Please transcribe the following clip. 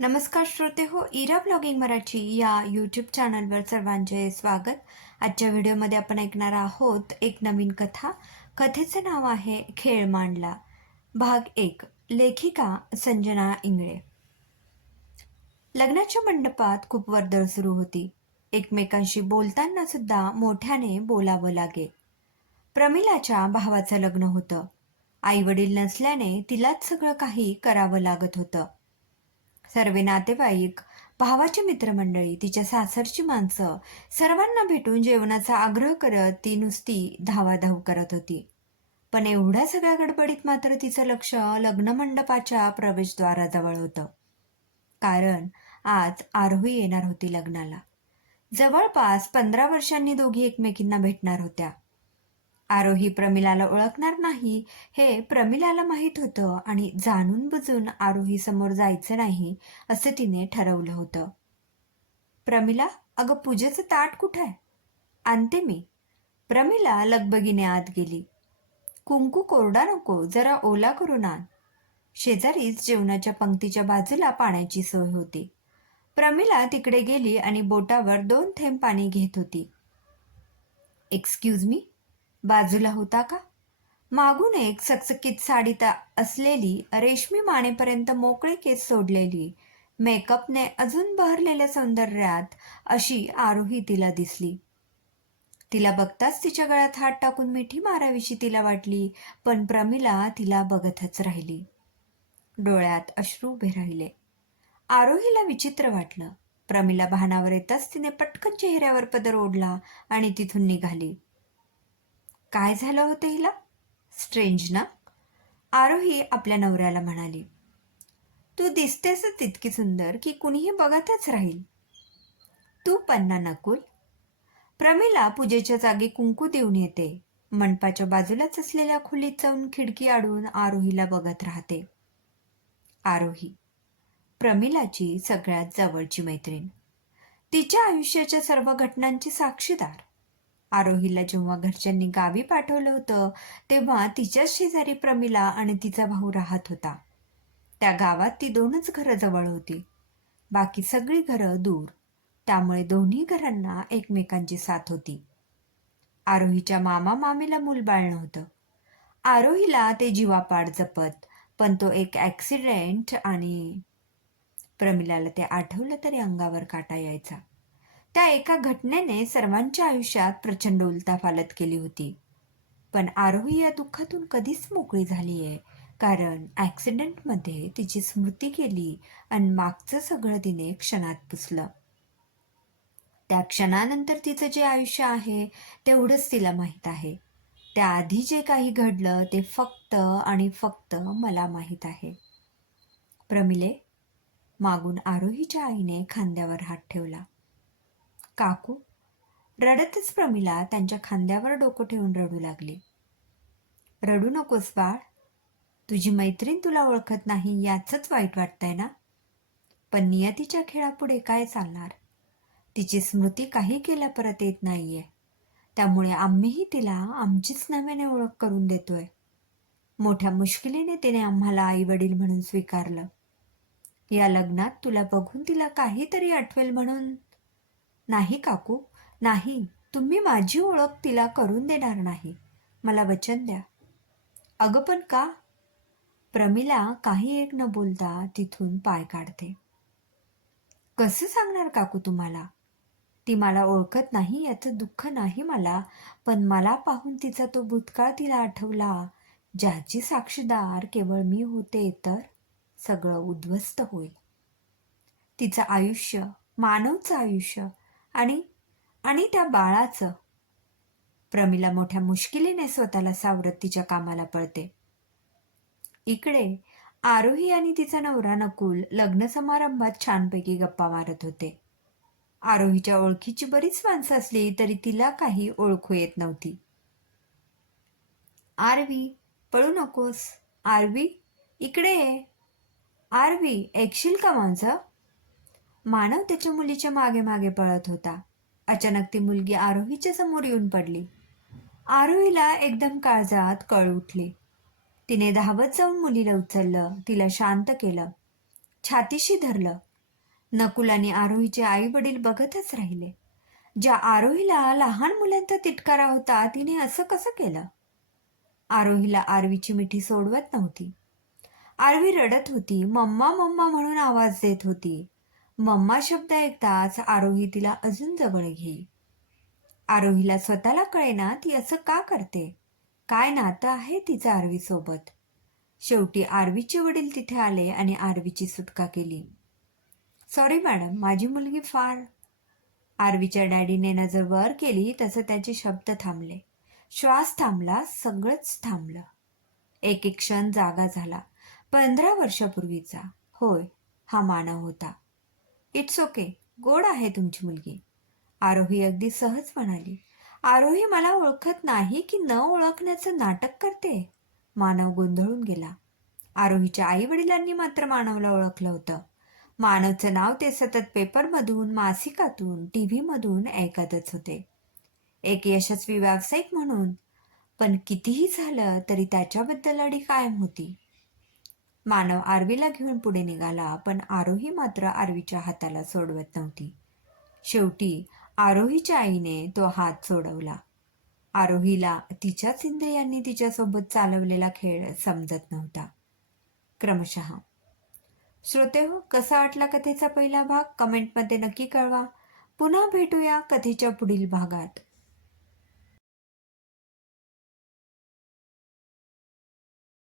नमस्कार श्रोते हो इरा ब्लॉगिंग मराठी या यूट्यूब चॅनलवर सर्वांचे स्वागत. आजच्या व्हिडिओमध्ये आपण ऐकणार आहोत एक नवीन कथा. कथेचं नाव आहे खेळ मांडला. भाग एक लेखिका संजना इंगळे. लग्नाच्या मंडपात खूप वर्दळ सुरू होती. एकमेकांशी बोलताना सुद्धा मोठ्याने बोलावं लागे. प्रमिलाच्या भावाचं लग्न होतं. आई वडील नसल्याने तिलाच सगळं काही करावं लागत होतं. सर्वे नातेवाईक भावाची मित्रमंडळी तिच्या सासरची माणसं सर्वांना भेटून जेवणाचा आग्रह करत ती नुसती धावाधाव करत होती. पण एवढ्या सगळ्या गडबडीत मात्र तिचं लक्ष लग्न मंडपाच्या प्रवेशद्वाराजवळ होतं. कारण आज आरोही येणार होती लग्नाला. जवळपास पंधरा वर्षांनी दोघी एकमेकींना भेटणार होत्या. आरोही प्रमिलाला ओळखणार नाही हे प्रमिलाला माहीत होतं आणि जाणून बुजून आरोही समोर जायचं नाही असं तिने ठरवलं होतं. प्रमिला अगं पूजेचं ताट कुठं आहे? आणते मी. प्रमिला लगबगीने आत गेली. कुंकू कोरडा नको जरा ओला करून आण. शेजारीच जेवणाच्या पंक्तीच्या बाजूला पाण्याची सोय होती. प्रमिला तिकडे गेली आणि बोटावर दोन थेंब पाणी घेत होती. एक्सक्यूज मी बाजूला होता का? मागून एक चकचकीत साडीत असलेली रेशमी मानेपर्यंत मोकळे केस सोडलेली. मेकअपने अजून बहरलेल्या सौंदर्यात अशी आरोही तिला दिसली. तिला बघताच तिच्या गळ्यात हात टाकून मिठी मारावीशी तिला वाटली पण प्रमिला तिला बघतच राहिली. डोळ्यात अश्रू उभे राहिले. आरोहीला विचित्र वाटलं. प्रमिला भानावर येताच तिने पटकन चेहऱ्यावर पदर ओढला आणि तिथून निघाली. काय झालं होतं हिला? स्ट्रेंज ना? आरोही आपल्या नवऱ्याला म्हणाली तू दिसतेस तितकी सुंदर की कुणीही बघतच राहील. तू पन्ना नकुल. प्रमिला पूजेच्या जागी कुंकू देऊन येते. मंडपाच्या बाजूलाच असलेल्या खोलीत जाऊन खिडकी आडून आरोहीला बघत राहते. आरोही प्रमिलाची सगळ्यात जवळची मैत्रीण. तिच्या आयुष्याच्या सर्व घटनांची साक्षीदार. आरोहीला जेव्हा घरच्यांनी गावी पाठवलं होतं तेव्हा तिच्याच शेजारी प्रमिला आणि तिचा भाऊ राहत होता. त्या गावात ती दोनच घरं जवळ होती. बाकी सगळी घरं दूर. त्यामुळे दोन्ही घरांना एकमेकांची साथ होती. आरोहीच्या मामा मामीला मूलबाळ नव्हतं आरोहीला ते जीवापाड जपत पण तो एक ॲक्सिडेंट आणि प्रमिलाला ते आठवलं तरी अंगावर काटा यायचा. त्या एका घटनेने सर्वांच्या आयुष्यात प्रचंड उलताफालत केली होती. पण आरोही या दुःखातून कधीच मोकळी झाली आहे कारण ॲक्सिडेंटमध्ये तिची स्मृती केली आणि मागचं सगळं तिने क्षणात पुसलं. त्या क्षणानंतर तिचं जे आयुष्य आहे तेवढंच तिला माहीत आहे. त्याआधी जे काही घडलं ते फक्त आणि फक्त मला माहीत आहे. प्रमिले मागून आरोहीच्या आईने खांद्यावर हात ठेवला. काकू रडतच प्रमिला त्यांच्या खांद्यावर डोकं ठेवून रडू लागली. रडू नकोस बाळ. तुझी मैत्रीण तुला ओळखत नाही याचंच वाईट वाटतंय ना? पण नियतीच्या खेळापुढे काय चालणार? तिची स्मृती काही केल्या परत येत नाहीये. त्यामुळे आम्हीही तिला आमचीच नव्याने ओळख करून देतोय. मोठ्या मुश्किलीने तिने आम्हाला आई वडील म्हणून स्वीकारलं. या लग्नात तुला बघून तिला काहीतरी आठवेल म्हणून नाही काकू नाही. तुम्ही माझी ओळख तिला करून देणार नाही. मला वचन द्या. अगं पण का? प्रमिला काही एक न बोलता तिथून पाय काढते. कसं सांगणार काकू तुम्हाला? ती मला ओळखत नाही याचं दुःख नाही मला पण मला पाहून तिचा तो भूतकाळ तिला आठवला. ज्याची साक्षीदार केवळ मी होते तर सगळं उद्ध्वस्त होईल. तिचं आयुष्य मानवचं आयुष्य आणि आणि त्या बाळाचं. प्रमिला मोठ्या मुश्किलीने स्वतःला सावरत तिच्या कामाला पळते. इकडे आरोही आणि तिचा नवरा नकुल लग्न समारंभात छानपैकी गप्पा मारत होते. आरोहीच्या ओळखीची बरीच माणसं असली तरी तिला काही ओळखू येत नव्हती. आरवी पळू नकोस. आरवी इकडे ये. आरवी ऐकशील का माझं? मानव त्याच्या मुलीच्या मागे मागे पळत होता. अचानक ती मुलगी आरोहीच्या समोर येऊन पडली. आरोहीला एकदम काळजात कळ उठली. तिने धावत जाऊन मुलीला उचललं तिला शांत केलं छातीशी धरलं. नकुल आणि आरोहीचे आई वडील बघतच राहिले. ज्या आरोहीला लहान मुलांचा तिटकारा होता तिने असं कसं केलं? आरोहीला आरवीची मिठी सोडवत नव्हती. आरवी रडत होती मम्मा मम्मा म्हणून आवाज देत होती. मम्मा शब्द ऐकताच आरोही तिला अजून जवळ घेई. आरोहीला स्वतःला कळेना ती असं का करते? काय नातं आहे तिचं आरवीसोबत? शेवटी आरवीचे वडील तिथे आले आणि आरवीची सुटका केली. सॉरी मॅडम माझी मुलगी फार आरवीच्या डॅडीने नजर वर केली तसं त्याचे शब्द थांबले. श्वास थांबला सगळंच थांबलं. एक एक क्षण जागा झाला. पंधरा वर्षापूर्वीचा. होय हा मानव होता. इट्स ओके गोड आहे तुमची मुलगी. आरोही अगदी सहज म्हणाली आरोही मला ओळखत नाही की न ओळखण्याचं नाटक करते. मानव गोंधळून गेला. आरोहीच्या आई वडिलांनी मात्र मानवला ओळखलं होतं. मानवचं नाव ते सतत पेपरमधून मासिकातून टी व्हीमधून ऐकतच होते. एक यशस्वी व्यावसायिक म्हणून. पण कितीही झालं तरी त्याच्याबद्दल अडी कायम होती. मानव आरवीला घेऊन पुढे निघाला पण आरोही मात्र आरवीच्या हाताला सोडवत नव्हती. शेवटी आरोहीच्या आईने तो हात सोडवला. आरोहीला तिच्याच इंद्रियांनी तिच्यासोबत चालवलेला खेळ समजत नव्हता. क्रमशः श्रोते हो कसा वाटला कथेचा पहिला भाग? कमेंटमध्ये नक्की कळवा. पुन्हा भेटूया कथेच्या पुढील भागात.